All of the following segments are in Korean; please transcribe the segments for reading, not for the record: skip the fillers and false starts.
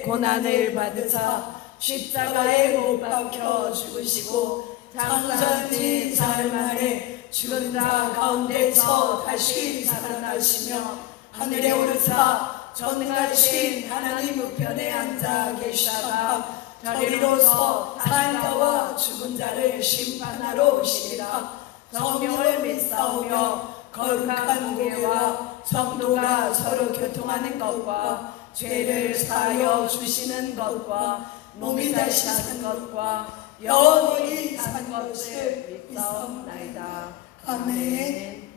위해 고난을 받으사 십자가에 못 박혀 죽으시고 장사지 사흘 만에 죽은 자 가운데서 다시 살아나시며 하늘에 오르사 전능하신 하나님 우편에 앉아 계시다가 저리로서 산 자와 죽은 자를 심판하러 오시리라. 성령을 믿사오며 거룩한 교회와 성도가 서로 교통하는 것과 죄를 사하여 주시는 것과 몸이 다시 사는 것과 영원히 사는 것을 믿사옵나이다. 아멘.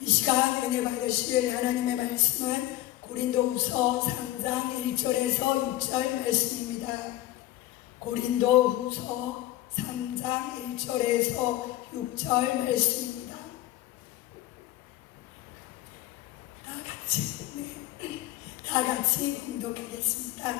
이 시간 은혜 받으실 하나님의 말씀은 고린도후서 3장 1절에서 6절 말씀입니다. 고린도후서 3장 1절에서 6절 말씀입니다. 다 같이 공독하겠습니다.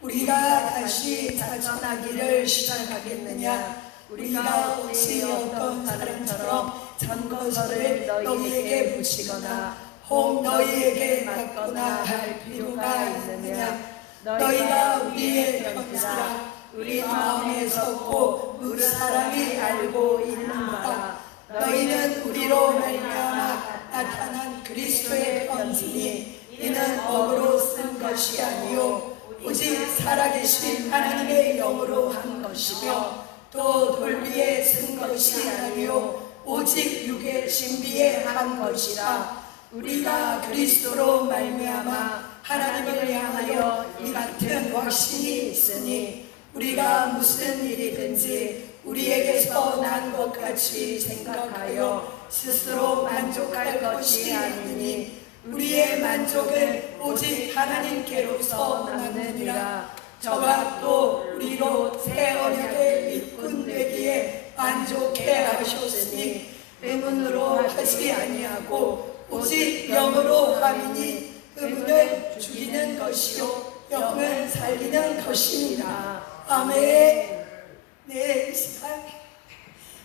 우리가 다시 자전하기를 시작하겠느냐? 우리가 혹시 어떤 사람처럼 전거서를 너희에게 붙이거나 혹 너희에게 맡거나 할 필요가 있느냐? 너희가 우리의 편지라 우리 마음에 섰고 그 사람이 알고 있는 바라. 너희는 우리로 말미암아 나타난 그리스도의 편지니 이는 업으로 쓴 것이 아니요 오직 살아계신 하나님의 영으로 한 것이며 또 돌 위에 쓴 것이 아니요 오직 육의 신비에 한 것이라. 우리가 그리스도로 말미암아 하나님을 향하여 이 같은 확신이 있으니 우리가 무슨 일이든지 우리에게서 난 것 같이 생각하여 스스로 만족할 것이 아니니 우리의 만족은 오직 하나님께로서 나느니라. 저가 또 우리로 새 언약의 일꾼 되기에 만족해 하셨으니 의문으로 하지 아니하고 오직 영으로 함이니 의문은 죽이는 것이요 영은 살리는 것이니라. 아멘. 네, 이 시간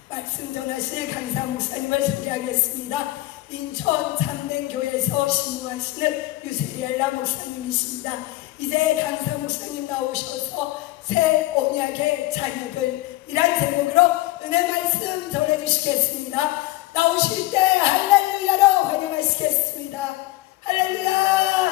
말씀 전하실 강사 목사님을 소개하겠습니다. 인천 참된교회에서 신무하시는 유세리알라 목사님이십니다. 이제 강사 목사님 나오셔서 새 언약의 자녀들이란 제목으로 은혜 말씀 전해주시겠습니다. 나오실 때 할렐루야로 환영하시겠습니다. 할렐루야.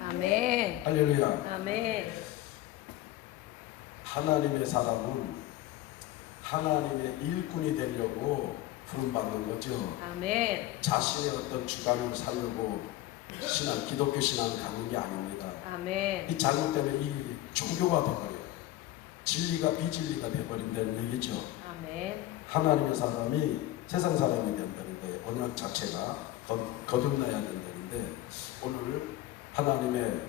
아멘. 할렐루야. 아멘. 하나님의 사람은 하나님의 일꾼이 되려고 부름받는 거죠. 아멘. 자신의 어떤 주관을 살려고 기독교 신앙을 갖는 게 아닙니다. 아멘. 이 잘못 때문에 이 종교가 돼버려요. 진리가 비진리가 돼버린다는 얘기죠. 아멘. 하나님의 사람이 세상 사람이 된다는데 언약 자체가 거듭나야 된다는데 오늘 하나님의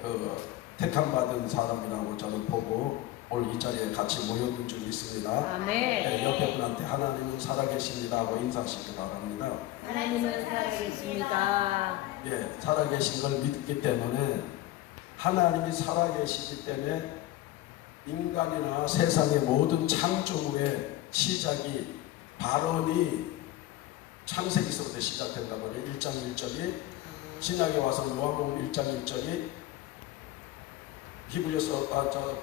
택함 받은 사람이라고 저는 보고 오늘 이 자리에 같이 모였는 줄 믿습니다. 아멘. 네, 옆에 분한테 하나님은 살아계십니다 하고 인사하시기 바랍니다. 하나님은 살아계십니다. 예, 살아계신 걸 믿기 때문에 하나님이 살아계시기 때문에 인간이나 세상의 모든 창조물의 시작이 발언이 창세기서부터 시작된다고 해요. 1장 1절이 신약에 와서 요한복음 1장 1절이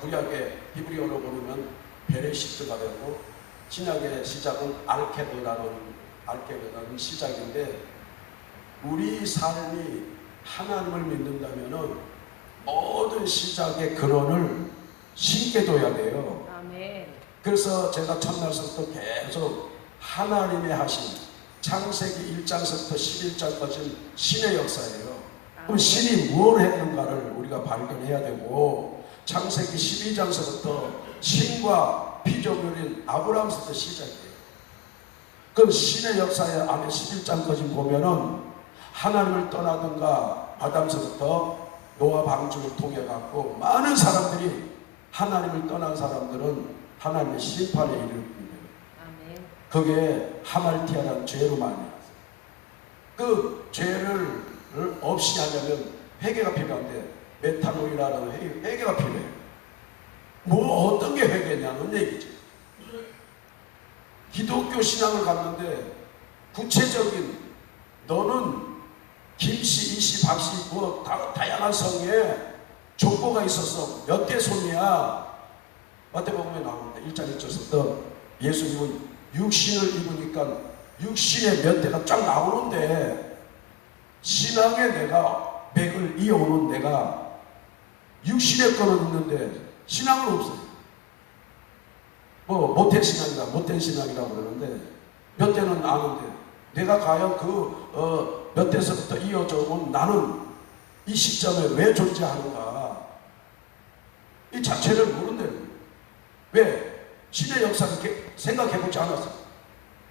구약의 히브리어로 보면 베레시트가 되고 신약의 시작은 알케도라는 시작인데 우리 삶이 하나님을 믿는다면은 모든 시작의 근원을 신께 둬야 돼요. 아멘. 그래서 제가 첫날부터 계속 하나님의 하신 창세기 1장서부터 11장까지 신의 역사예요. 그럼 신이 뭘 했는가를 우리가 발견해야 되고 창세기 12장서부터 신과 피조물인 아브라함부터 시작이에요. 그럼 신의 역사의 안에 11장까지 보면은 하나님을 떠나든가 아담서부터 노아 방주를 통해 갖고 많은 사람들이 하나님을 떠난 사람들은 하나님의 심판에 이르는 거예요. 그게 하말티아라는 죄로 말미암았어요. 그 죄를 없이 하려면 회개가 필요한데 메타노이라는 회개가 필요해. 뭐 어떤 게 회개냐는 얘기지. 기독교 신앙을 갖는데 구체적인 너는 김씨, 이씨, 박씨 뭐 다양한 성에 족보가 있어서 몇 대 손이야. 마태복음에 나옵니다. 1장 1절부터 예수님은 육신을 입으니까 육신의 몇 대가 쫙 나오는데 신앙에 내가 맥을 이어오는 내가 육신의 거는 있는데 신앙은 없어요. 뭐 못된 신앙이라 못된 신앙이라고 그러는데 몇 대는 아는데 내가 과연 그 몇 대서부터 이어져 온 나는 이 시점에 왜 존재하는가 이 자체를 모른다는 거예요. 왜? 신의 역사를 생각해보지 않았어요.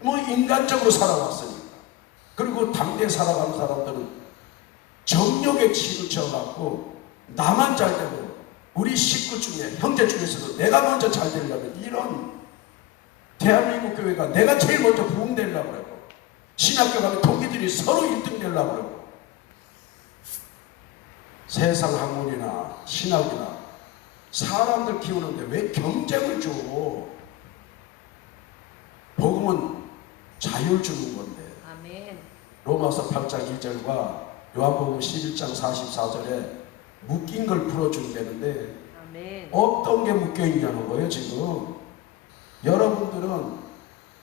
뭐 인간적으로 살아왔으니까. 그리고 당대에 살아가는 사람들은 정욕에 치우쳐갖고 나만 잘 되고 우리 식구 중에 형제 중에서도 내가 먼저 잘 되려면 이런 대한민국 교회가 내가 제일 먼저 부흥되려고 그러고 신학교 가면 동기들이 서로 1등 되려고 그러고 세상 학문이나 신학이나 사람들 키우는데 왜 경쟁을 줘? 복음은 자유를 주는 건데. 아멘. 로마서 8장 2절과 요한복음 11장 44절에 묶인 걸 풀어준다는데 아멘. 어떤 게 묶여있냐는 거예요. 지금 여러분들은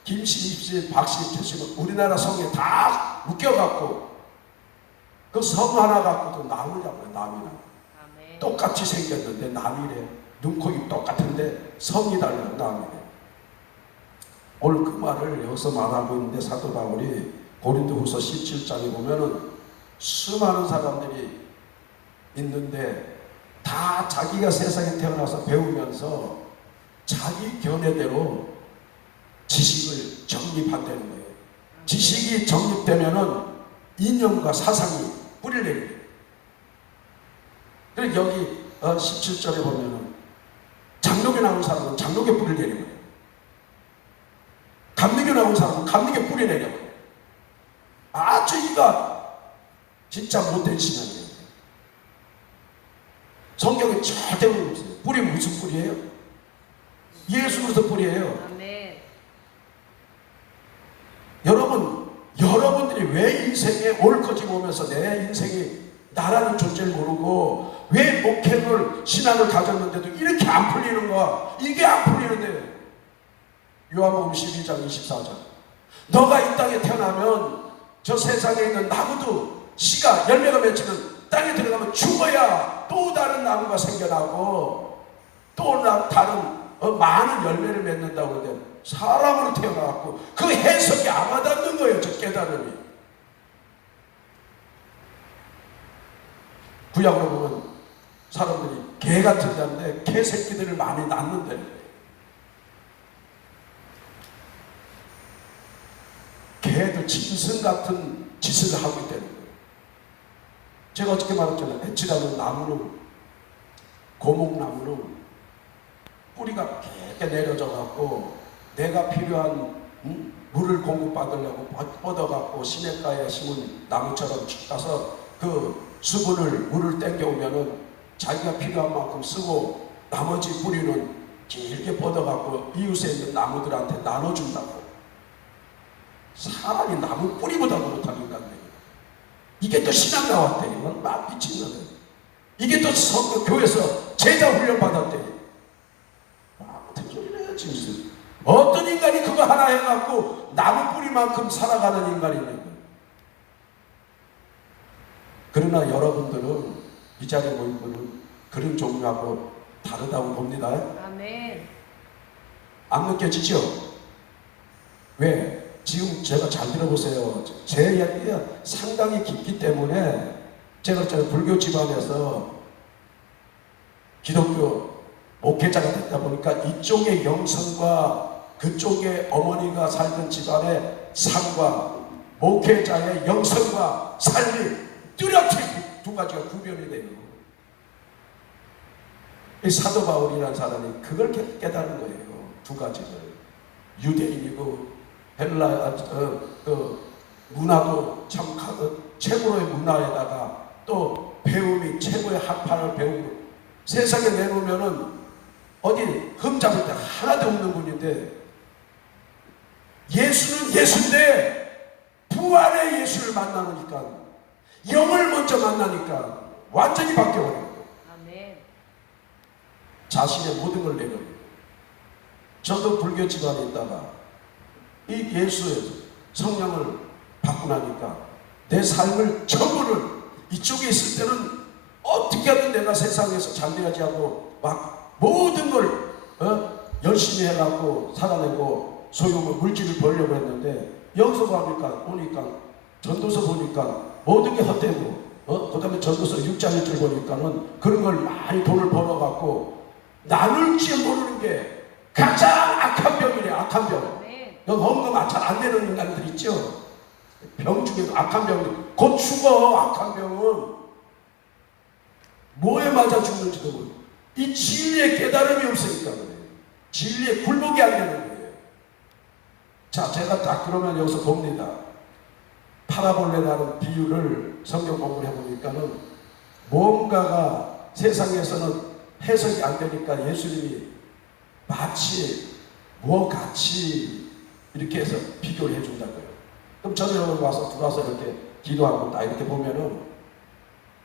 김씨, 입씨, 박씨, 최씨 우리나라 성에 다 묶여갖고 그 성 하나 갖고도 남을 잡아요. 남이나 아멘. 똑같이 생겼는데 남이래. 눈, 코, 입 똑같은데 성이 달라요. 남이래. 오늘 그 말을 여기서 말하고 있는데 사도 바울이 고린도후서 17장에 보면은 수많은 사람들이 있는데 다 자기가 세상에 태어나서 배우면서 자기 견해대로 지식을 정립한다는 거예요. 지식이 정립되면은 이념과 사상이 뿌리를 내려요. 그래서 여기 17절에 보면은 장로교 나온 사람은 장로교 뿌리를 내려버려요. 감리교 나온 사람은 감리교 뿌리 내려버려요. 아주 이가 진짜 못된 신앙이에요. 성경에 절대 없어요. 뿌리 무슨 뿌리예요? 예수 그리스도 뿌리예요. 아멘. 여러분들이 왜 인생에 옳거지 보면서 내 인생이 나라는 존재를 모르고 왜 목회를 신앙을 가졌는데도 이렇게 안 풀리는가? 이게 안 풀리는데 요한복음 12장 24절 너가 이 땅에 태어나면 저 세상에 있는 나무도 씨가 열매가 맺히는 땅에 들어가면 죽어야 또 다른 나무가 생겨나고 또 다른 많은 열매를 맺는다고 하는데 사람으로 태어나갖고 그 해석이 안 와닿는 거예요. 저 깨달음이. 구약으로 보면 사람들이 개 같은 자인데 개 새끼들을 많이 낳는다는 거예요. 개도 짐승 같은 짓을 하고 있다는 거예요. 제가 어떻게 말했잖아요. 해치라는 나무는 고목나무는 뿌리가 깊게 내려져 갖고 내가 필요한 물을 공급받으려고 뻗어갖고 시냇가에 심은 나무처럼 가서 그 수분을 물을 땡겨오면은 자기가 필요한 만큼 쓰고 나머지 뿌리는 길게 뻗어갖고 이웃에 있는 나무들한테 나눠준다고. 사람이 나무 뿌리보다도 못한 인간들이에요. 이게 또 신앙 나왔대. 이건 막 미친놈들. 이게 또 교회에서 제자 훈련 받았대. 같은 소리네요 지금. 어떤 인간이 그거 하나 해갖고 나무 뿌리만큼 살아가는 인간이냐고. 그러나 여러분들은 이 자리에 모인 분은 그런 종류하고 다르다고 봅니다. 아멘. 안 느껴지죠? 왜? 지금 제가 잘 들어보세요. 제 이야기가 상당히 깊기 때문에 제가 불교 집안에서 기독교 목회자가 됐다 보니까 이쪽의 영성과 그쪽의 어머니가 살던 집안의 삶과 목회자의 영성과 삶이 뚜렷이 두 가지가 구별이 돼요. 이 사도 바울이라는 사람이 그걸 깨달은 거예요. 두 가지를. 유대인이고 헬라 문화도 참 최고의 문화에다가 또 배움이 최고의 학파를 배우고 세상에 내놓으면은 어디 흠잡을 데 하나도 없는 분인데 예수는 예수인데 부활의 예수를 만나니까 영을 먼저 만나니까 완전히 바뀌어버려요. 아멘. 자신의 모든 걸 내려요. 저도 불교 집안에 있다가 이 예수의 성령을 받고 나니까 내 삶을 전부를 이쪽에 있을 때는 어떻게 하든 내가 세상에서 잘 돼야지 하고 막 모든 걸 열심히 해갖고 살아내고 소유물 물질을 벌려고 했는데 여기서 오니까 전도서 보니까 모든 게 헛되고 그 다음에 전도서 6장 1절 보니까는 그런 걸 많이 돈을 벌어갖고 나눌 줄 모르는 게 가장 악한 병이래. 악한 병. 여기 헌금 잘 안 내는 인간들 있죠. 병 중에도 악한 병이 곧 죽어. 악한 병은 뭐에 맞아 죽는지도 모르고 이 진리의 깨달음이 없으니까 그래요. 진리의 굴복이 안 되는 거예요. 자, 제가 딱 그러면 여기서 봅니다. 파라볼레라는 비유를 성경 공부를 해보니까는 뭔가가 세상에서는 해석이 안 되니까 예수님이 마치 뭐 같이 이렇게 해서 비교를 해준다고요. 그럼 저는 여기 와서 들어와서 이렇게 기도하고 딱 이렇게 보면은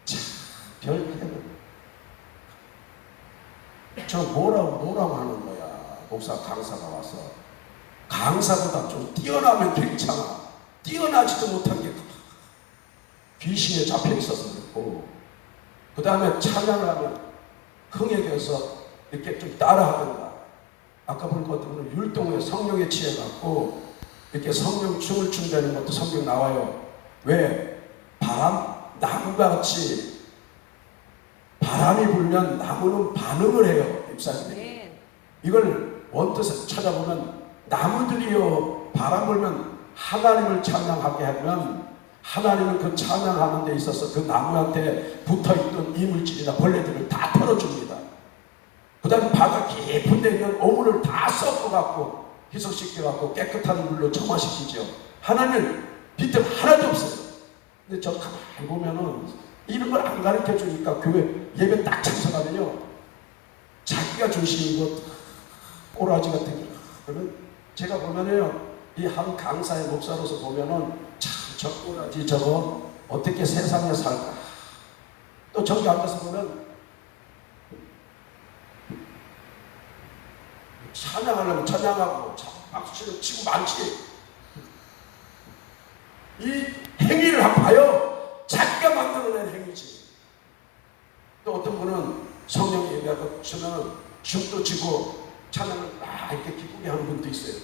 참 별개는 저 뭐라고 하는 거야. 목사 강사가 와서 강사보다 좀 뛰어나면 괜찮아. 뛰어나지도 못한 게 귀신에 잡혀 있어서 그렇고 그 다음에 찬양을 하면 흥에 대해서 이렇게 좀 따라하든가 아까 본 것들은 율동에 성령에 취해갖고 이렇게 성령 춤을 춘다는 것도 성경 나와요. 왜? 나무가 같이 바람이 불면 나무는 반응을 해요. 입사님이. 이걸 원뜻을 찾아보면 나무들이요 바람 불면 하나님을 찬양하게 하면 하나님은 그 찬양하는 데 있어서 그 나무한테 붙어있던 이물질이나 벌레들을 다 털어줍니다. 그 다음에 바다 깊은 데 있는 오물을 다 섞어갖고 희석시켜갖고 깨끗한 물로 정화시키죠. 하나님은 빈틈 하나도 없어요. 근데 저 가만히 보면은 이런 걸 안 가르쳐 주니까 교회 예배 딱 참석하면요 자기가 주시는 것 꼬라지 같은 게 그러면 제가 보면은요 이 한 강사의 목사로서 보면은 참 저 꼬라지 저거 어떻게 세상에 살까. 또 저기 앉아서 보면 찬양하려면 찬양하고 박수치고 치고 많지. 이 행위를 한번 봐요. 자기가 만들어낸 행위지. 또 어떤 분은 성령이 예배하고 치면 춤도 치고 찬양을 막 이렇게 기쁘게 하는 분도 있어요.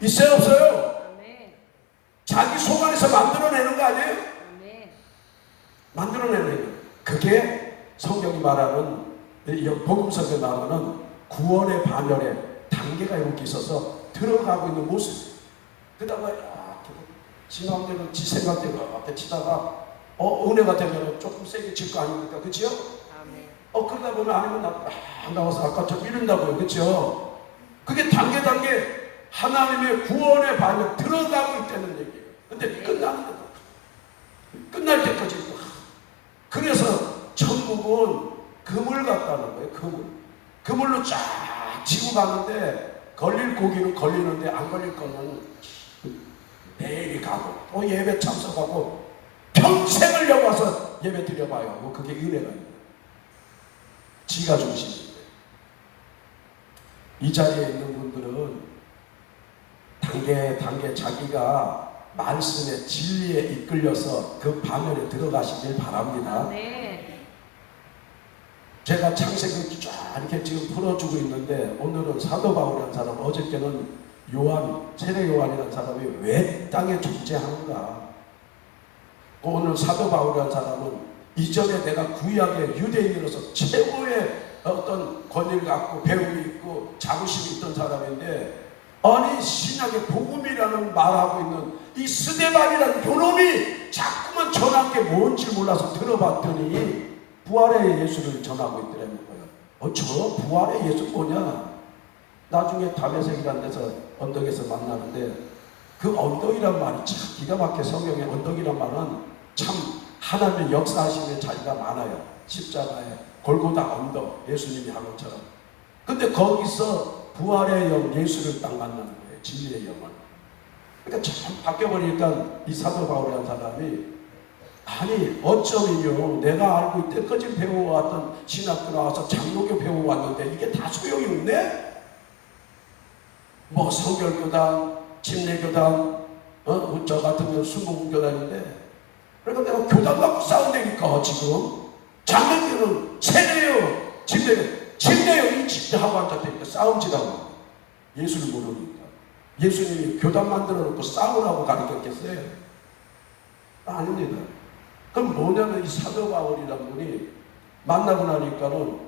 있어요 없어요? 자기 속 안에서 만들어내는 거 아니에요? 만들어내는 행위. 그게 성경이 말하는 복음서에 말하는 구원의 반열에 단계가 이렇게 있어서 들어가고 있는 모습. 그러다가 지 마음대로 지 생각대로 앞에 치다가 은혜가 되면 조금 세게 칠 거 아닙니까? 그치요? 그러다 보면 아니면 나와서 아까 좀 이른다고요. 그치요? 그게 단계 하나님의 구원의 반열에 들어가고 있다는 얘기예요. 근데 끝날 때까지 그래서 천국은 그물 같다는 거예요. 그물로 쫙 지고 가는데 걸릴 고기는 걸리는데 안 걸릴 거는 매일이 가고 또 예배 참석하고 평생을 여기 와서 예배 드려봐요. 뭐 그게 은혜가 있는 지가 중심인데 이 자리에 있는 분들은 단계 자기가 말씀의 진리에 이끌려서 그 반열에 들어가시길 바랍니다. 제가 창세기 쫙 이렇게 지금 풀어주고 있는데 오늘은 사도 바울이라는 사람, 어저께는 세례 요한이라는 사람이 왜 땅에 존재하는가. 오늘 사도 바울이라는 사람은 이전에 내가 구약의 유대인으로서 최고의 어떤 권위를 갖고 배움이 있고 자부심이 있던 사람인데 아니 신약의 복음이라는 말하고 있는 이 스데반이라는 요놈이 자꾸만 전한 게 뭔지 몰라서 들어봤더니 부활의 예수를 전하고 있더라는 거예요. 저 부활의 예수 뭐냐? 나중에 다메섹이라는 데서 언덕에서 만나는데 그 언덕이란 말이 참 기가 막혀. 성경의 언덕이란 말은 참 하나님의 역사하심의 자리가 많아요. 십자가에 골고다 언덕 예수님이 한 것처럼. 근데 거기서 부활의 영 예수를 딱 만나는 거예요. 진리의 영을. 그러니까 참 바뀌어버리니까 이 사도 바울이라는 사람이 아니 어쩌면요 내가 알고 이때까지 배워왔던 신학교 나와서 장로교 배워왔는데 이게 다 소용이 없네? 뭐 성결교단, 침례교단, 저 같은 경우 순복음교단인데 그러니까 내가 교단 갖고 싸운다니까 지금 장로교는 세례요 침례요 이 집대하고 앉았다니까 싸움지라고 예수를 모르니까 예수님이 교단 만들어 놓고 싸우라고 가르쳤겠어요? 아닙니다. 그럼 뭐냐면 이 사도 바울이라는 분이 만나고 나니까는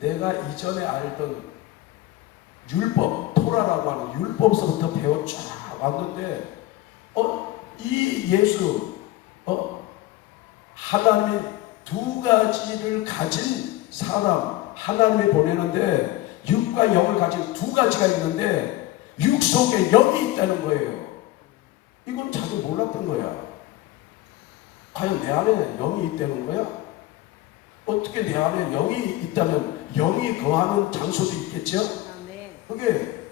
내가 이전에 알던 율법, 토라라고 하는 율법서부터 배워 쫙 왔는데 이 예수 하나님이 두 가지를 가진 사람 하나님이 보내는데 육과 영을 가진 두 가지가 있는데 육 속에 영이 있다는 거예요. 이건 자기 몰랐던 거야. 과연 내 안에 영이 있다는 거야? 어떻게 내 안에 영이 있다면 영이 거하는 장소도 있겠죠? 그게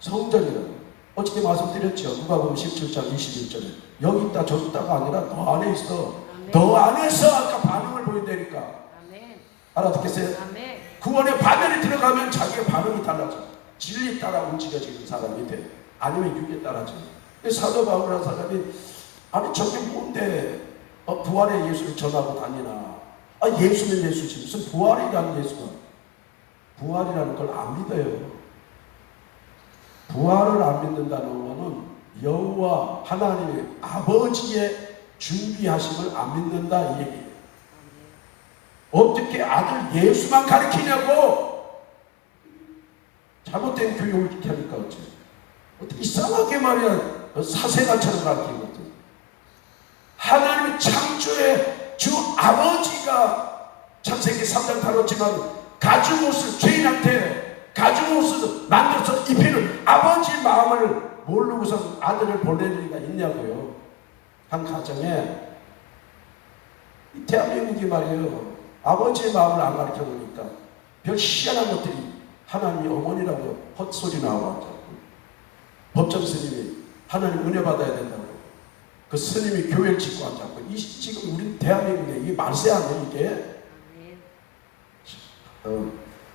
성전이라는 어저께 말씀드렸죠. 누가복음 17장 21절에 여기 있다 저기 있다가 아니라 너 안에 있어. 너 안에서 아까 반응을 보인다니까. 알아듣겠어요? 구원의 반열에 들어가면 자기의 반응이 달라져. 진리 따라 움직여지는 사람이 돼. 아니면 육에 따라져. 사도 바울이라는 사람이 아니 저게 뭔데 부활의 예수를 전하고 다니나. 예수는 예수지 무슨 부활이라는 예수가. 부활이라는 걸 안 믿어요. 부활을 안 믿는다는 것은 여호와 하나님의 아버지의 준비하심을 안 믿는다 이 얘기예요. 어떻게 아들 예수만 가르치냐고 잘못된 교육을 이렇게 하니까 어떻게 이상하게 말이야 사생아처럼 가르치는 거지. 하나님의 창조의 주 아버지가 창세기 3장 다뤘지만 가죽 옷을 죄인한테 가죽 옷을 만들어서 입히는 아버지의 마음을 모르고서 아들을 보낼 리가 있냐고요. 한 가정에 이 대한민국이 말이에요. 아버지의 마음을 안 가르쳐 놓으니까 별 희한한 것들이 하나님이 어머니라고 헛소리 나와가지고 법정 스님이 하나님 은혜 받아야 된다고 그 스님이 교회를 짓고 앉았고 지금 우리 대한민국에 이게 말세 아니에요 이게?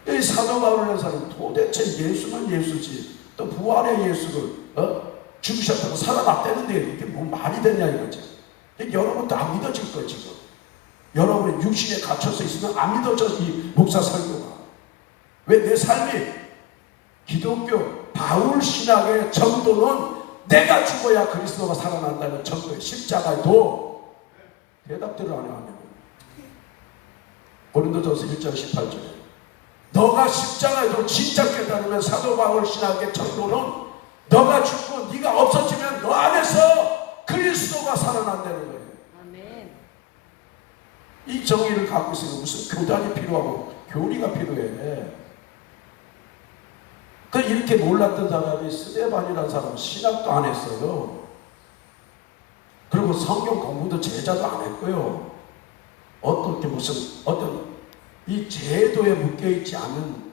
이 사도 바울이라는 사람이 도대체 예수는 예수지 또 부활의 예수를 죽으셨다고 살아났다는데 이게 뭐 말이 되냐 이거지. 여러분도 안 믿어질 거예요 지금. 여러분이 육신에 갇혀서 있으면 안 믿어져 이 목사 설교가. 왜 내 삶이 기독교 바울 신학의 정도는 내가 죽어야 그리스도가 살아난다는 정도의 십자가에도 대답들을 안 하면 고린도전서 1장 18절에 너가 십자가에도 진짜 깨달으면 사도 바울 신학의 정도는 너가 죽고 네가 없어지면 너 안에서 그리스도가 살아난다는 거예요. 아멘. 이 정의를 갖고 있으면 무슨 교단이 필요하고 교리가 필요해. 이렇게 몰랐던 사람이 스데반이라는 사람은 신학도 안 했어요. 그리고 성경 공부도 제자도 안 했고요. 어떤 이 제도에 묶여있지 않은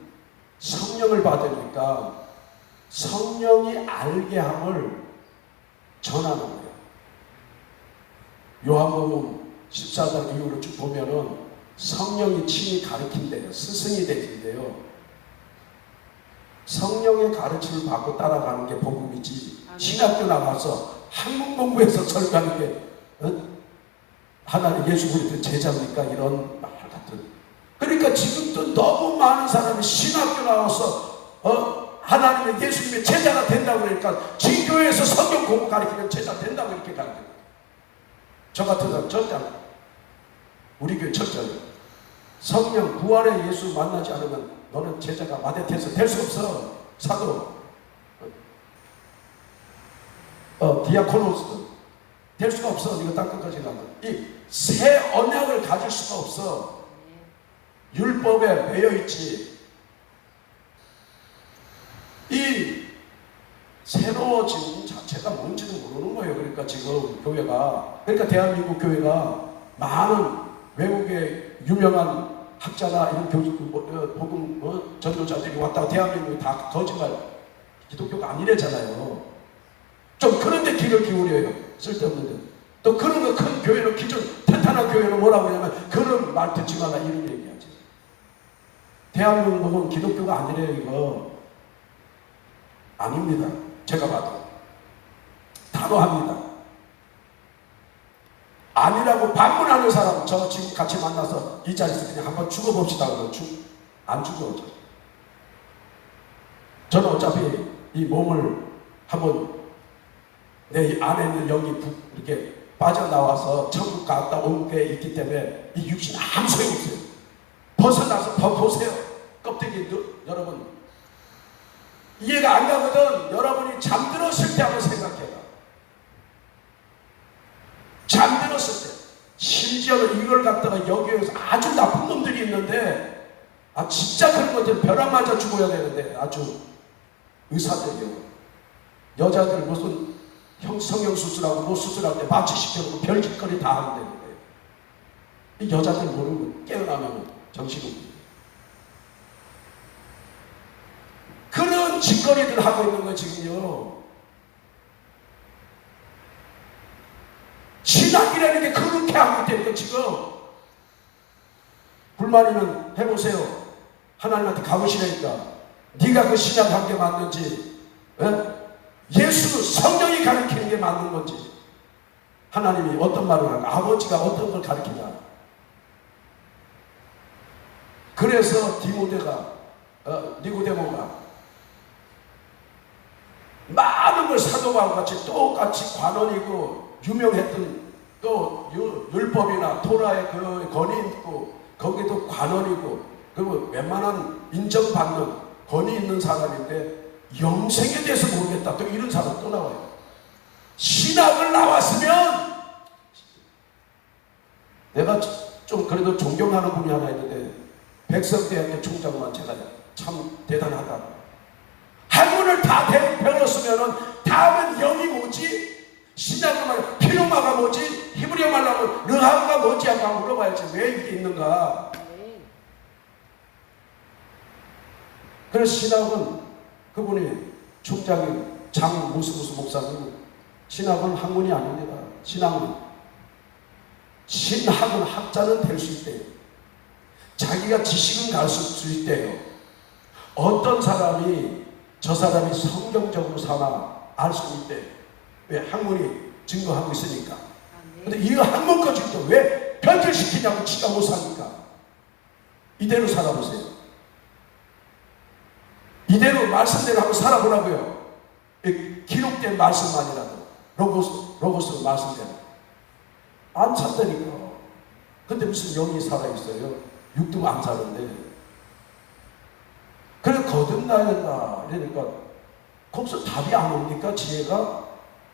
성령을 받으니까 성령이 알게 함을 전하는 거예요. 요한복음 14장 이후로 쭉 보면은 성령이 친히 가르친대요. 스승이 되신대요. 성령의 가르침을 받고 따라가는 게 복음이지. 신학교 나가서 학문 공부해서 설교하는 게 하나님 예수 그리스도 제자입니까? 이런 말 같은. 그러니까 지금도 너무 많은 사람이 신학교 나와서 하나님의 예수님의 제자가 된다고 그러니까 지교회에서 성경 공부 가르치면 제자 된다고 이렇게 가르쳐요. 저 같은 사람 절대 안 해요. 우리 교회 철저히 성령 부활의 예수 만나지 않으면 너는 제자가 마데테에서 될 수 없어. 사도 디아코노스 될 수가 없어. 네가 땅 끝까지 가면 이 새 언약을 가질 수가 없어. 율법에 매여있지. 이 새로워짐 자체 자체가 뭔지도 모르는 거예요. 그러니까 지금 교회가, 그러니까 대한민국 교회가 많은 외국의 유명한 학자나 이런 복음 전도자들이 왔다가 대한민국이 다 거짓말 기독교가 아니래잖아요. 좀 그런데 귀를 기울여요. 쓸데없는데. 또 그런 거 큰 교회는 기존 탄탄한 교회는 뭐라고 하냐면 그런 말 듣지 말라 이런 얘기하지. 대한민국은 기독교가 아니래요. 이거 아닙니다. 제가 봐도 단호합니다. 아니라고 반문하는 사람 저 지금 같이 만나서 이 자리에서 그냥 한번 죽어봅시다. 안 죽어. 저는 어차피 이 몸을 한번 내 안에 있는 영이 이렇게 빠져나와서 천국 갔다 온 게 있기 때문에 이 육신 아무 소용없어요. 벗어나서 보세요. 껍데기 여러분 이해가 안 가거든. 여러분이 잠들었을 때 한번 생각해요. 잠들었을 때 심지어는 이걸 갖다가 여기에서 아주 나쁜 놈들이 있는데 진짜 그런 것들 벼락 맞아 죽어야 되는데 아주 의사들이요. 여자들 무슨 성형수술하고 뭐 수술할 때 마취시켜놓고 별짓거리 다 하는데 이 여자들 모르고 깨어나면 정신이 그런 짓거리들 하고 있는 거 지금요. 신학이라는 게 그렇게 하기 때문에 지금 불만이면 해보세요. 하나님한테 가보시라니까 네가 그 신학한 게 맞는지 예수 성령이 가르치는 게 맞는 건지 하나님이 어떤 말을 하고 아버지가 어떤 걸 가르치냐. 그래서 니고데모가 많은 걸 사도바와 같이 똑같이 관원이고 유명했던 또 율법이나 토라의 그 권위 있고 거기도 관원이고 그리고 웬만한 인정받는 권위 있는 사람인데 영생에 대해서 모르겠다. 또 이런 사람 또 나와요. 신학을 나왔으면 내가 좀 그래도 존경하는 분이 하나 있는데 백석대학교 총장만 제가 참 대단하다. 학문을 다 배웠으면은 다음은 영이 뭐지? 신학을 말하면 피로마가 뭐지? 히브리어 말로 하면 르하가 뭐지? 하고 물어봐야지. 왜 이게 있는가? 그래서 신학은 그분이 총장이 장 무슨 목사님 신학은 학문이 아닙니다. 신학은 학자는 될 수 있대요. 자기가 지식은 가르칠 수 있대요. 어떤 사람이 저 사람이 성경적으로 사나 알 수 있대요. 왜? 학문이 증거하고 있으니까. 근데 이 학문까지 또 왜 변절시키냐고 지가 못 사니까. 이대로 살아보세요. 이대로 말씀대로 한번 살아보라고요. 기록된 말씀만이라도 로고스 말씀대로 안 산다니까. 근데 무슨 영이 살아있어요? 육도 안 사는데. 그래 거듭나야 된다. 그러니까 거기서 답이 안 옵니까? 지혜가?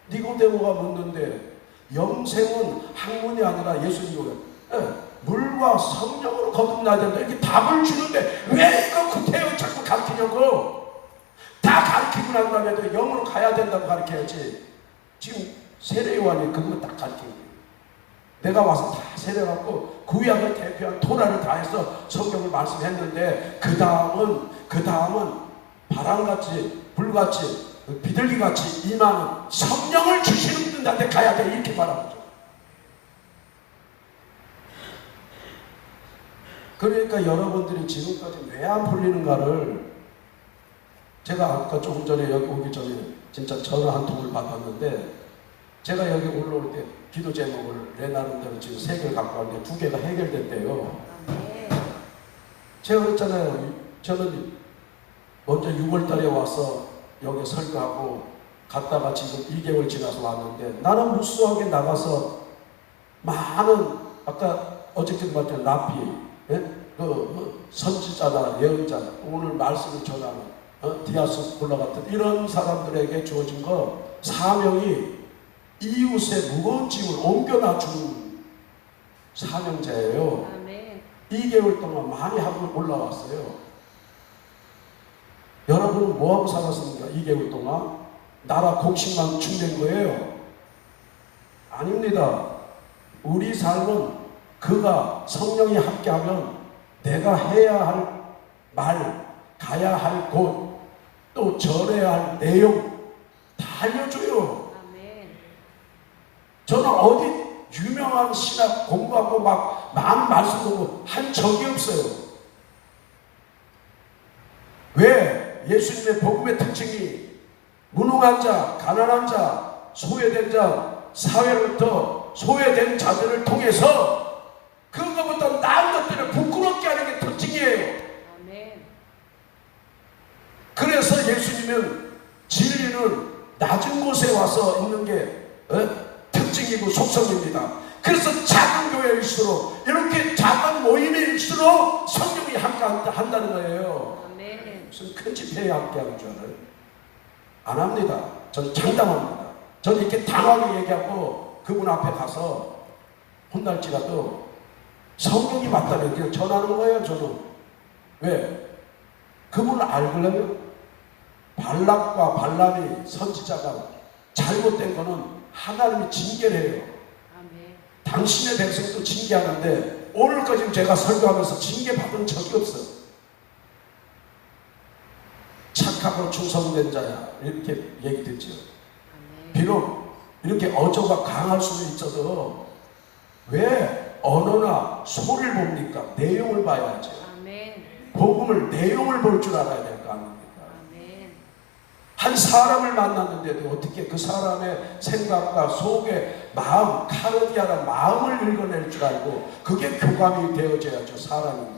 니고데모가 묻는데 영생은 학문이 아니라 예수님이 물과 성령으로 거듭나야 된다. 이렇게 답을 주는데 왜 이거 구태여 자꾸 가르치냐고. 다 가르치고 난 다음에도 영으로 가야 된다고 가르쳐야지. 지금 세례요한이 그거 딱 가르치는 거예요. 내가 와서 다 세례받고 구약을 대표한 토라를 다 해서 성경을 말씀했는데 그 다음은 바람같이 불같이 비둘기같이 임하는 성령을 주시는 분한테 가야 돼. 이렇게 말하죠. 그러니까 여러분들이 지금까지 왜 안 풀리는가를 제가 아까 조금 전에 여기 오기 전에 진짜 전화 한 통을 받았는데 제가 여기 올라올 때 기도 제목을 내 나름대로 지금 3개를 갖고 왔는데 2개가 해결됐대요. 제가 그랬잖아요. 저는 먼저 6월 달에 와서 여기 설교하고 갔다가 지금 2개월 지나서 왔는데 나는 무수하게 나가서 많은 아까 어저께 말했던 라피 선지자나 예언자 오늘 말씀을 전하는 디아스 콜라 같은 이런 사람들에게 주어진 거 사명이 이웃의 무거운 짐을 옮겨놔 주는 사명자예요. 아멘. 2개월 동안 많이 하고 올라왔어요. 여러분은 뭐하고 살았습니까? 2개월 동안 나라 곡식만 축낸 거예요? 아닙니다. 우리 삶은 그가 성령이 함께하면 내가 해야 할 말, 가야 할 곳, 또 전해야 할 내용 다 알려줘요. 아멘. 저는 어디 유명한 신학 공부하고 막 많은 말씀 보고 한 적이 없어요. 왜? 예수님의 복음의 특징이 무능한 자, 가난한 자, 소외된 자, 사회로부터 소외된 자들을 통해서 그것보다 나은 것들을 부끄럽게 하는 게 특징이에요. 아멘. 그래서 예수님은 진리는 낮은 곳에 와서 있는 게 특징이고 속성입니다. 그래서 작은 교회일수록 이렇게 작은 모임일수록 성령이 함께 한다는 거예요. 아멘. 무슨 큰 집회에 함께 하는 줄 알아요? 안 합니다. 저는 장담합니다. 저는 이렇게 당하게 얘기하고 그분 앞에 가서 혼날지라도 성경이 맞다면 그냥 전하는 거예요. 저는. 왜? 그분을 알려면 발락과 발람이 선지자가 잘못된 거는 하나님이 징계를 해요. 아멘. 당신의 백성도 징계하는데 오늘까지 제가 설교하면서 징계받은 적이 없어요. 착하고 충성된 자야 이렇게 얘기 듣죠. 아멘. 비록 이렇게 어조가 강할 수는 있어도 왜 언어나 소리를 봅니까? 내용을 봐야죠. 아멘. 복음을 내용을 볼 줄 알아야 될 거 아닙니까? 아멘. 한 사람을 만났는데도 어떻게 그 사람의 생각과 속의 마음, 카르디아라 마음을 읽어낼 줄 알고 그게 교감이 되어져야죠. 사람인데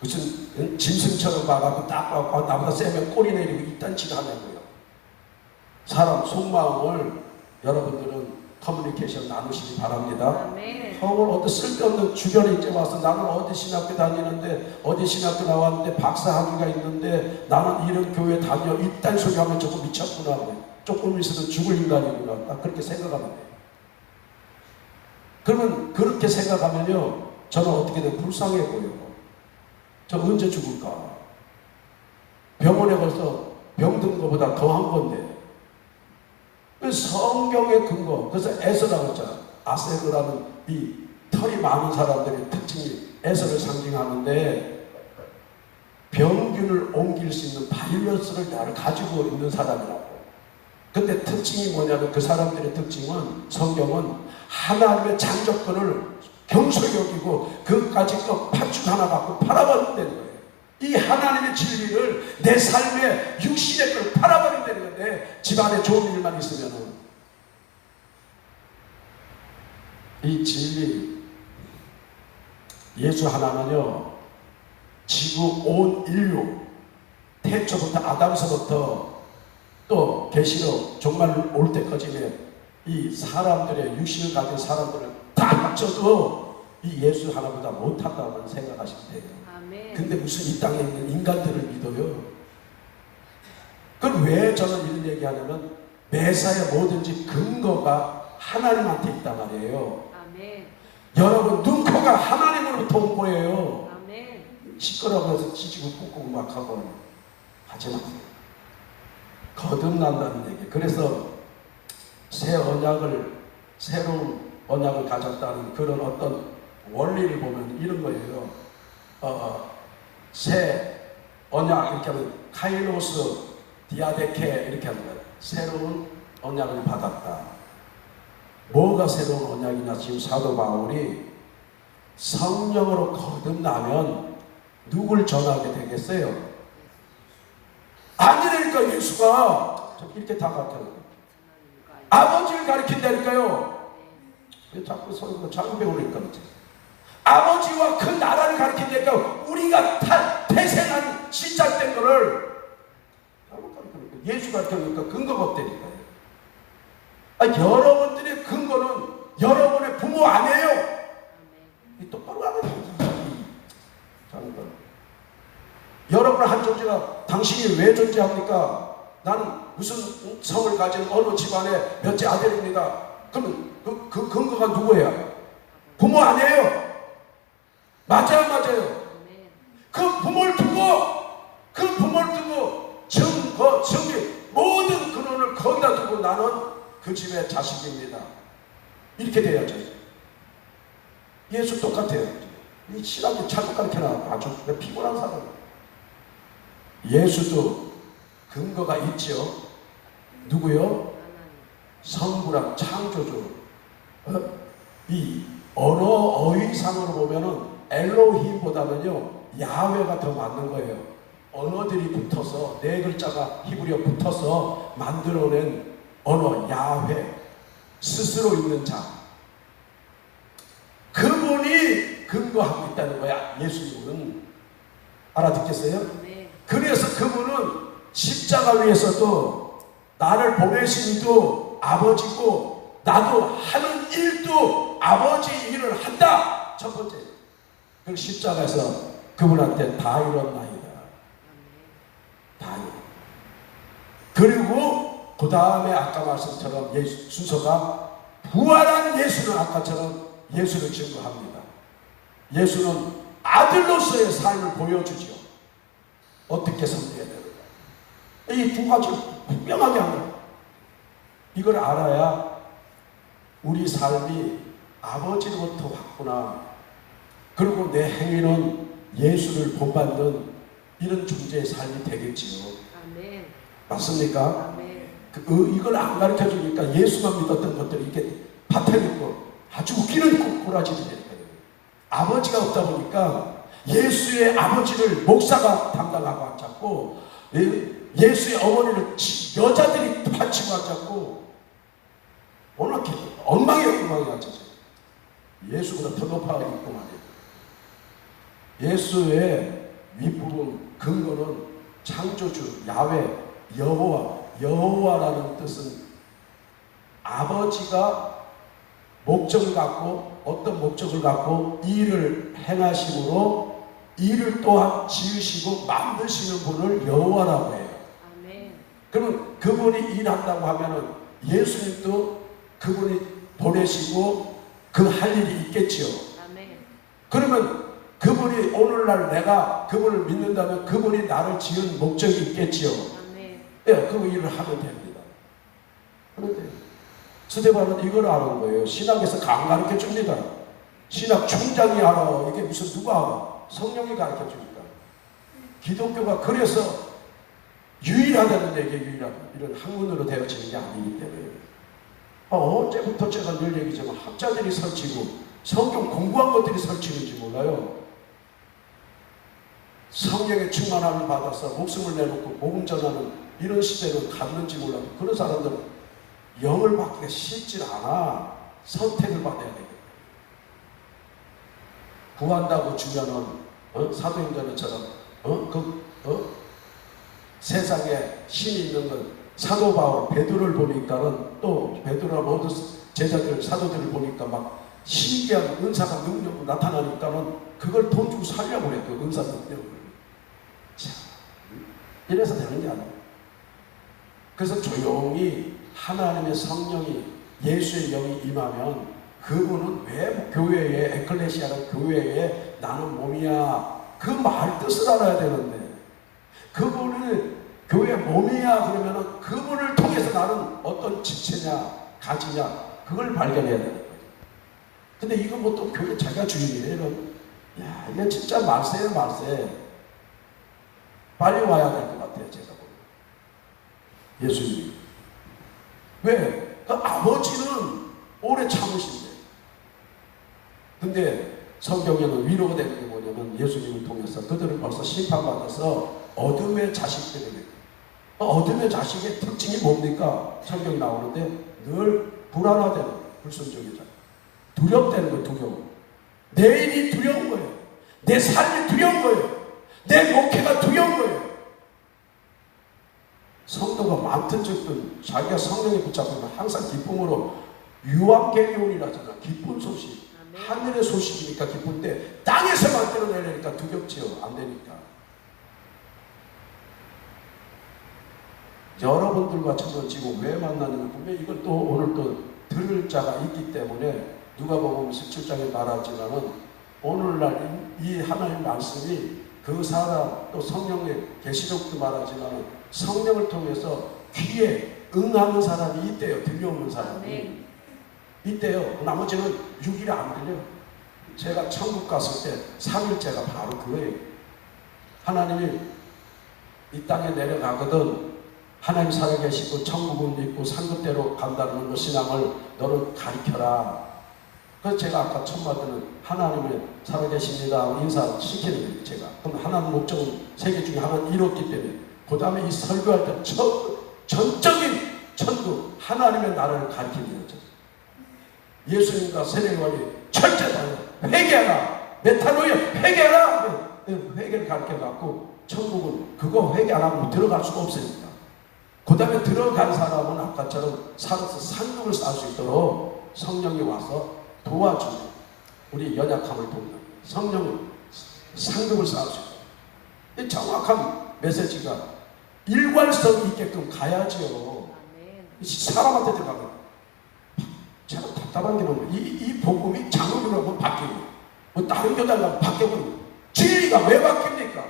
무슨 짐승처럼 봐가지고 딱 봐서 나보다 세면 꼬리 내리고 이딴 짓 하냐고요. 사람 속마음을 여러분들은 커뮤니케이션 나누시기 바랍니다. 아멘. 서울 어떤 쓸데없는 주변에 이제 와서 나는 어디 신학교 다니는데 어디 신학교 나왔는데 박사 학위가 있는데 나는 이런 교회 다녀 이딴 소리 하면 저거 미쳤구나. 조금 있어도 죽을 인간이구나. 딱 그렇게 생각하면 돼요. 그러면 그렇게 생각하면요 저는 어떻게든 불쌍해 보여요. 저 언제 죽을까? 병원에 가서 병든 것보다 더한 건데 성경의 근거, 그래서 에서라고 했잖아. 아세그라는 이 털이 많은 사람들의 특징이 에서를 상징하는데 병균을 옮길 수 있는 바이러스를 나를 가지고 있는 사람이라고. 근데 특징이 뭐냐면 그 사람들의 특징은 성경은 하나님의 장적권을 경솔히 여기고 그까지 또 팥죽 하나 갖고 팔아버린다는 거예요. 이 하나님의 진리를 내 삶의 육신의 걸 팔아버린다는 건데 집안에 좋은 일만 있으면은 이 진리 예수 하나는요 지구 온 인류 태초부터 아담서부터 또 계시록 종말 올 때까지의 이 사람들의 육신을 가진 사람들을 다 합쳐도 이 예수 하나보다 못한다고 생각하시면 돼요. 아멘. 근데 무슨 이 땅에 있는 인간들을 믿어요? 그럼 왜 저는 이런 얘기하냐면 매사에 뭐든지 근거가 하나님한테 있단 말이에요. 아멘. 여러분 눈, 코가 하나님으로부터 온 거예요. 아멘. 시끄러워 해서 찢고 꾹꾹 막 하고 하지 마세요. 거듭난다는 얘기. 그래서 새 언약을 새로운 언약을 가졌다는 그런 어떤 원리를 보면 이런 거예요. 새 언약 이렇게 하면 카이로스 디아데케 이렇게 하는 거예요. 새로운 언약을 받았다. 뭐가 새로운 언약이냐? 지금 사도 바울이 성령으로 거듭나면 누굴 전하게 되겠어요? 아니라니까. 예수가 이렇게 다가가요. 아버지를 가리킨다니까요. 왜 자꾸 서로 자꾸 배우니까 그렇지. 아버지와 큰 나라를 가리킨다니까. 우리가 태생한 시작된 거를 예수 가리키니까 근거가 없다니까요. 여러분들의 근거는 여러분의 부모 아니에요. 똑바로 하면 여러분 한 존재가 당신이 왜 존재합니까? 나는 무슨 성을 가진 어느 집안의 몇째 아들입니다. 그러면 그 근거가 누구예요? 부모 아니에요? 맞아요, 맞아요. 그 부모를 두고 증거, 정리, 모든 나는 그 집의 자식입니다. 이렇게 돼야죠. 예수 똑같아요. 이 신학교 잘못 가르쳐놔 아주 피곤한 사람. 예수도 근거가 있죠. 누구요? 성부랑 창조주. 이 언어 어휘상으로 보면은 엘로힘보다는요 야훼가 더 맞는 거예요. 언어들이 붙어서 네 글자가 히브리어 붙어서 만들어낸 언어 야훼, 스스로 있는 자. 그분이 근거하고 있다는 거야. 예수님은. 알아듣겠어요? 네. 그래서 그분은 십자가 위에서도 나를 보내신 이도 아버지고 나도 하는 일도 아버지 일을 한다. 첫 번째. 그 십자가에서 그분한테 다 이뤘나이다. 다 이뤘. 그리고 그 다음에 아까 말씀처럼 예수 순서가 부활한 예수는 아까처럼 예수를 증거합니다. 예수는 아들로서의 삶을 보여주죠. 어떻게 섬겨야 되는가. 이 두 가지를 분명하게 합니다. 이걸 알아야 우리 삶이 아버지로부터 왔구나. 그리고 내 행위는 예수를 본받는 이런 존재의 삶이 되겠지요. 아멘. 맞습니까? 아멘. 이걸 안 가르쳐 주니까 예수만 믿었던 것들이 이게 바탕있고 아주 웃기는 꼬라지들이 되거든요. 아버지가 없다 보니까 예수의 아버지를 목사가 담당하고 앉았고 예수의 어머니를 여자들이 받치고 앉았고 오늘 엉망이 앉았어요. 예수보다 더 높아 있고 말이에요. 예수의 윗부분 근거는 창조주 야훼 여호와라는 뜻은 아버지가 목적을 갖고 어떤 목적을 갖고 일을 행하심으로 일을 또한 지으시고 만드시는 분을 여호와라고 해요. 아멘. 그러면 그분이 일한다고 하면은 예수님도 그분이 보내시고 그 할 일이 있겠지요. 아멘. 그러면 그분이 오늘날 내가 그분을 믿는다면 그분이 나를 지은 목적이 있겠지요. 아멘. 예, 그 일을 하면 됩니다. 그런데 스데반은 이걸 아는 거예요. 신학에서 안 가르쳐 줍니다. 신학 총장이 알아. 이게 무슨 누가 알아? 성령이 가르쳐 주니까. 기독교가 그래서 유일하다는 얘기에 유일한 이런 학문으로 되어지는 게 아니기 때문에. 언제부터 제가 늘 얘기지만 학자들이 설치고 성경 공부한 것들이 설치는지 몰라요. 성령의 충만함을 받아서 목숨을 내놓고 복음 전하는 이런 시대로 갔는지 몰라도 그런 사람들은 영을 받기가 쉽지 않아. 선택을 받아야 되겠다. 구한다고 주면은 사도행전처럼 세상에 신이 있는 건 사도 바울 베드로를 보니까는 또 베드로와 모든 제자들 사도들을 보니까 막 신기한 은사가 능력으로 나타나니까는 그걸 돈 주고 살려고 그래. 그 은사 능력을. 자, 이래서 되는 게 아니에요. 그래서 조용히 하나님의 성령이 예수의 영이 임하면 그분은 왜 교회에 에클레시아는 교회에 나는 몸이야 그 말 뜻을 알아야 되는데 그분을 교회 몸이야 그러면은 그분을 통해서 나는 어떤 지체냐 가지냐 그걸 발견해야 되는 거죠. 근데 이건 뭐 또 교회 자기가 주인이에요. 야 이게 진짜 말세예요 말세. 빨리 와야 될 것 같아요 제가 보면. 예수님이 왜? 그 아버지는 오래 참으신대. 근데 성경에는 위로가 되는 게 뭐냐면 예수님을 통해서 그들은 벌써 심판받아서 어둠의 자식들에게 어둠의 자식의 특징이 뭡니까? 성경이 나오는데 늘 불안하다는 거예요. 불순종이죠. 두렵다는 거예요. 두려워. 내일이 두려운 거예요. 내 삶이 두려운 거예요. 내 목회가 두려운 거예요. 성도가 많든 적든 자기가 성령에 붙잡으면 항상 기쁨으로 유황계리온이라잖아. 기쁜 소식. 하늘의 소식이니까 기쁜데 땅에서 만들어내려니까 두렵지요. 안 되니까. 여러분들과 저는 지금 왜 만나는 분명히 이걸 또 오늘 또 들을 자가 있기 때문에 누가복음 17장에 말하지만은 오늘날 이 하나님의 말씀이 그 사람 또 성령의 계시록도 말하지만은 성령을 통해서 귀에 응하는 사람이 있대요. 들려오는 사람이 아멘. 있대요. 나머지는 6일에 안 들려요. 제가 천국 갔을 때 3일째가 바로 그거예요. 하나님이 이 땅에 내려가거든 하나님 살아계시고 천국은 있고 상급대로 간다는 그 신앙을 너는 가르쳐라. 그래서 제가 아까 처음 받은 하나님을 살아계십니다 인사시키는 거예요. 제가 그럼 하나님 목적은 세계 중에 하나는 이뤘기 때문에 그 다음에 이 설교할 때 전적인 천국 하나님의 나라를 가르치는 거죠. 예수님과 세례요한이 철저하게 회개하라 메타노ia 회개하라 회개를 가르쳐갖고 천국은 그거 회개 안 하고 들어갈 수가 없으니까 그 다음에 들어간 사람은 아까처럼 살아서 상급을 쌓을 수 있도록 성령이 와서 도와주는 우리 연약함을 돕는 성령은 상급을 쌓을 수 있도록 이 정확한 메시지가 일관성 있게끔 가야지요. 아멘. 사람한테 들어가면 제가 답답한 게 뭐냐면 이 복음이 장로교로 하면 바뀌고 뭐 다른 교단 가면 바뀌고 진리가 왜 바뀝니까?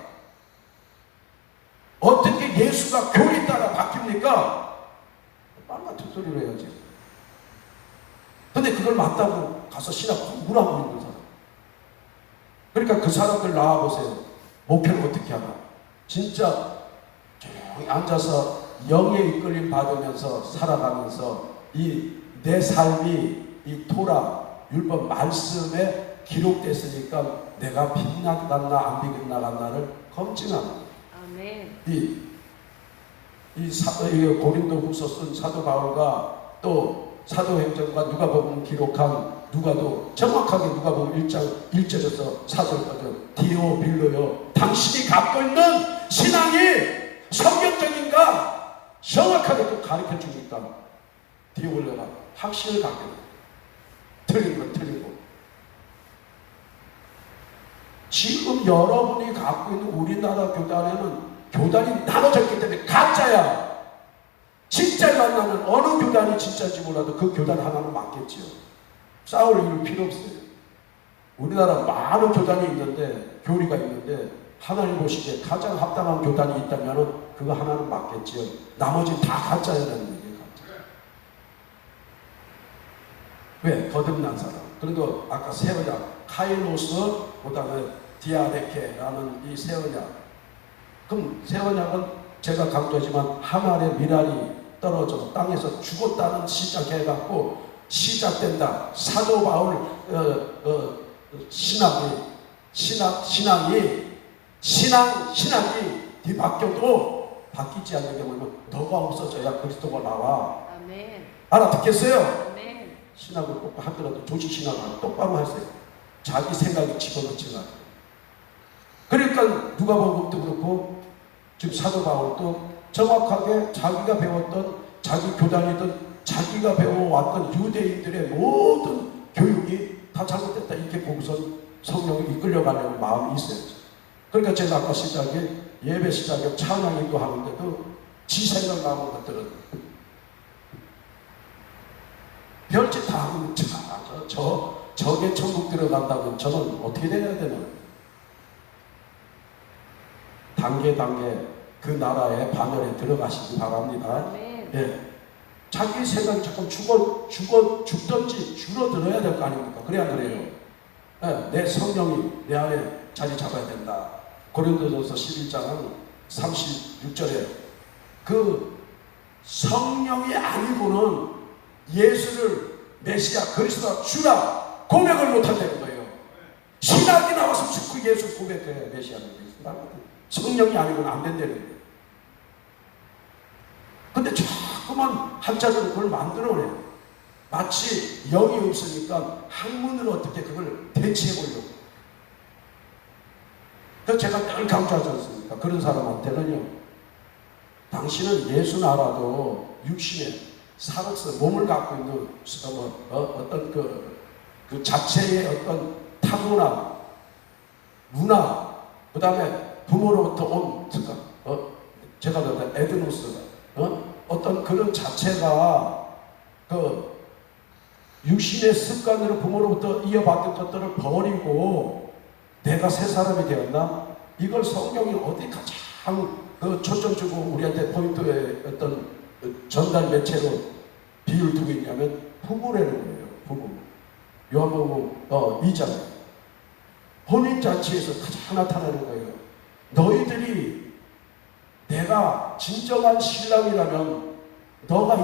어떻게 예수가 교리 따라 바뀝니까? 빨간 소리로 해야지. 근데 그걸 맞다고 가서 신학 공부를 하고 있는 사람. 그러니까 그 사람들 나와보세요. 목표를 어떻게 하나? 진짜 조용히 앉아서 영의 이끌림 받으면서 살아가면서 이 내 삶이 이 토라 율법 말씀에 기록됐으니까 내가 빗나갔나 안 빗나갔나를 검증하는 아멘. 이 고린도 후서 쓴 사도 바울과 또 사도행전과 누가복음 기록한 누가도 정확하게 누가복음 1장 1절에서 4절까지 디오빌로요 당신이 갖고 있는 신앙이 성경적인가 정확하게 또 가르쳐 주니까 디오빌로가 확신을 갖게 돼요. 틀린 건 틀리고 지금 여러분이 갖고 있는 우리나라 교단에는 교단이 나눠졌기 때문에 가짜야. 진짜를 만나면 어느 교단이 진짜인지 몰라도 그 교단 하나는 맞겠지요. 싸울 이유 필요 없어요. 우리나라 많은 교단이 있는데 교리가 있는데 하나님 보시기에 가장 합당한 교단이 있다면 그거 하나는 맞겠지요. 나머지는 다 가짜라는 얘기예요. 왜? 거듭난 사람. 그리고 아까 새 언약 카이노스 그 다음에 디아데케라는 이 새 언약. 그럼 새 언약은 제가 강조하지만 하늘의 미랄이 떨어져 땅에서 죽었다는 시작해갖고 시작된다. 사도 바울 신앙이 뒤바뀌어도 바뀌지 않는 경우는 너가 없어져야 그리스도가 나와. 아멘. 알아듣겠어요? 아멘. 신학을 꼭 하더라도 조직 신학을 똑바로 하세요. 자기 생각이 집어넣지 마세요. 그러니까 누가복음도 그렇고 지금 사도 바울도 정확하게 자기가 배웠던 자기 교단이든 자기가 배워왔던 유대인들의 모든 교육이 다 잘못됐다 이렇게 보고선 성령이 이끌려가려는 마음이 있어야죠. 그러니까 제가 아까 시작에 예배 시작에 찬양인도 하는데도 지 생각나는 것들은 별짓 다 하면 저게 천국 들어간다면 저는 어떻게 돼야 되나? 단계 그 나라의 반열에 들어가시기 바랍니다. 아멘. 예. 자기 생각이 잠깐 죽든지 줄어들어야 될 거 아닙니까? 그래야 그래요. 예. 내 성령이 내 안에 자리 잡아야 된다. 고린도전서 11장 36절에 그 성령이 아니고는 예수를 메시아 그리스도가 주라 고백을 못한다는 거예요. 신학이 나와서 자꾸 예수 고백해 메시아는 성령이 아니고는 안 된다는 거예요. 근데 자꾸만 한자적으로 그걸 만들어내요. 마치 영이 없으니까 학문으로 어떻게 그걸 대체해 보려고. 그래서 제가 늘 강조하지 않습니까? 그런 사람한테는요, 당신은 예수는 알아도 육신에 살아서 몸을 갖고 있는 어떤 그 자체의 어떤 타고난 문화, 그 다음에 부모로부터 온 제가 에드노스 어떤 그런 자체가 그 육신의 습관으로 부모로부터 이어받은 것들을 버리고 내가 새 사람이 되었나? 이걸 성경이 어디 가장 그 초점 주고 우리한테 포인트에 어떤 전달 매체로 비유를 두고 있냐면 부부라는 거예요. 부부. 요한복음 2장 혼인잔치에서 가장 나타나는 거예요. 너희들이 내가 진정한 신랑이라면 너가